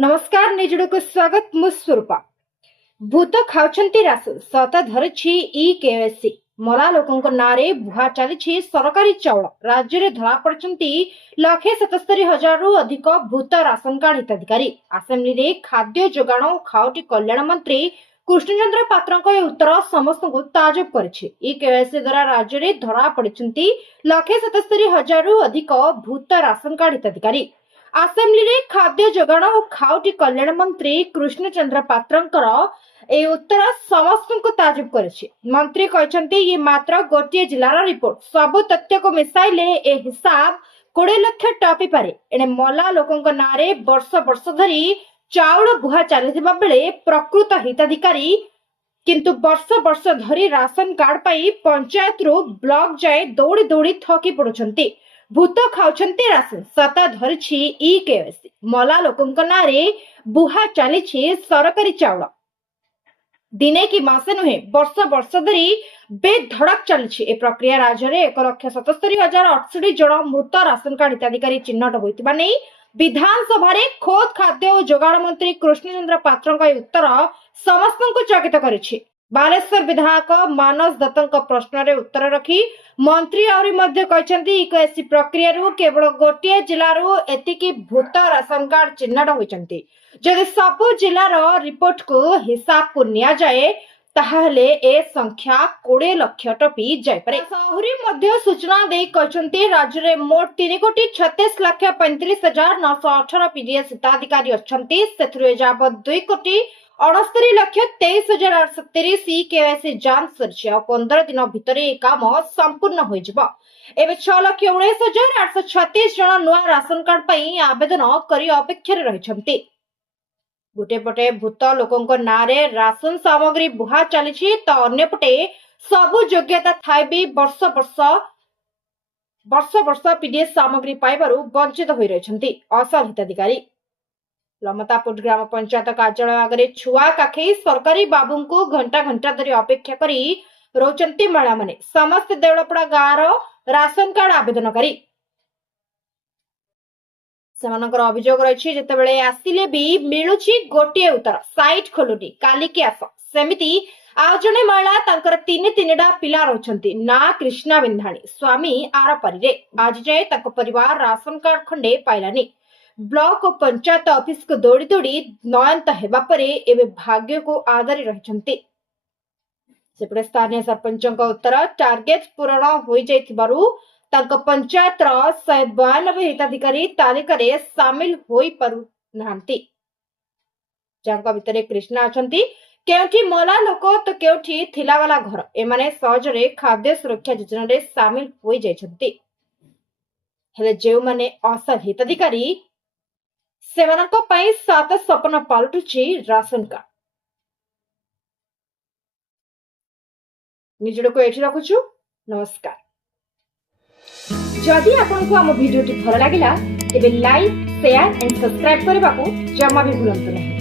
नमस्कार निजुड़ को स्वागत मुस्वरूपा भूत खाउछंती राशन सत धरिछि ई केएससी मरा लोकंक नारे भुआ चली सरकारी चाउल राज्य में धरा पड़छंती 177,000 रु अधिक भूत राशन कार्ड हिताधिकारी। असेंबली रे खाद्य जोगाण और खाउटी कल्याण मंत्री कृष्णचंद्र पात्र उत्तर समस्त को ताजुब करिछि। ई केएससी द्वारा राज्य में धरा पड़छंती 177,000 रु अधिक भूत राशन कार्ड हिताधिकारी। असेंबली रे खाद्य जोगाण और खाउटी कल्याण मंत्री कृष्णचंद्र पात्रंकर ए उत्तर समस्त को ताजुब करिछि। मंत्री कहछन्ती ये मात्र गोटे जिलार रिपोर्ट सब तथ्य को मिसाइले ए हिसाब 20 लाख टपी पारे। एने मला लोकंक नारे वर्ष वर्ष धरी चाउल बुहा चलिथिबा बेले प्रकृत हिताधिकारी किंतु वर्ष वर्ष धरी राशन कार्ड पाई पंचायत रु ब्लॉक जाए दौड़ी दौड़ी थकी पड़ुछन्ती। भूत खाउछंती राशन सता धरिछि ई केएससी मला लोकंक नारे बुहा चलिछि सरकारी चाउल। दिने की मासे नुहे वर्ष वर्ष धरी बेधड़क चलिछि। ए प्रक्रिया राज्य में 1,77,068 जन मृत राशन कार्ड हिताधिकारी चिन्हट होइतिबा नै विधानसभा रे खोद खाद्य और जोगाण मंत्री कृष्णचंद्र पात्रंक उत्तर समस्त को चकित करिछि। बालेश्वर विधायक मानस दत्तक प्रश्न रे उत्तर रखी मंत्री आउरी मध्य कहछन्ती केएससी प्रक्रिया रु केवल गोटे जिल्लारू एतिकी भूत राशन कार्ड चिन्हट होइछन्ती। जदि सब जिल्लार रिपोर्ट को हिसाब को निया जाए ताहले ए संख्या 20 लाख टपी जाय पारे। आहुरी मध्य सूचना दे कहछन्ती राज्य रे मोट 3,36,35,918 पीडीएस हिताधिकारी अछन्ती। सेथुरे जाबत 2,69,23,830 ई केएससी जांच सरछि। 15 दिन भितर ए काम संपूर्ण होई जिवो। एबे 6,19,836 जन नुआ राशन कार्ड पई आवेदन करी अपेक्षा रे रहिछन्ती। गोटे पटे भूत लोकंक नारे राशन सामग्री बुहा चली तो अन्य पटे सबु योग्यता थाई भी वर्ष वर्ष पीडीएस सामग्री पाइबारु वंचित होई रहिछन्ती असल हिताधिकारी। लमतापुर ग्राम पंचायत कार्यालय आगे छुआ काखई सरकारी बाबू को घंटा घंटा धरी अपेक्षा करी रोचंती महिला माने समस्त देवलपड़ा गाँव राशन कार्ड आवेदनकारी। सेमानकर अभियोग रही जितेबाला आसिले भी मिलुची गोटे उत्तर साइट खोलुनी काली की आस सेमिति आउ जने महिला तांकर तीनटा पिला रहिछन्ती ना कृष्णा बिंधाणी स्वामी आरपारी रे आज जाए ताको परिवार राशन कार्ड खंडे पाइलानी। ब्लॉक और पंचायत ऑफिस को दौड़ी दौड़ी नयंत हेबा परे एबे भाग्य को आदरी रहिछन्ती। सेपटे स्थानीय सरपंचक उत्तर टार्गेट पूरण होई जाइथिबारु तांको पंचायत 192 हिताधिकारी तालिका रे शामिल होई पारु नांती। जांका भितरे कृष्णा अछंती केउठी मला लोक तो केउठी थिलावाला घर एमाने सहजरे खाद्य सुरक्षा योजना रे शामिल होई जाइछन्ती। हेले जेउ माने असल हिताधिकारी सेमानक पई सात सपन पालटुची राशन कार्ड। निजुडको एठी रखुछु नमस्कार। जदि आपको आम भिडियोटी भल लगा तेब लाइक शेयर एंड सब्सक्राइब करने को जमा भी भूलु नहीं।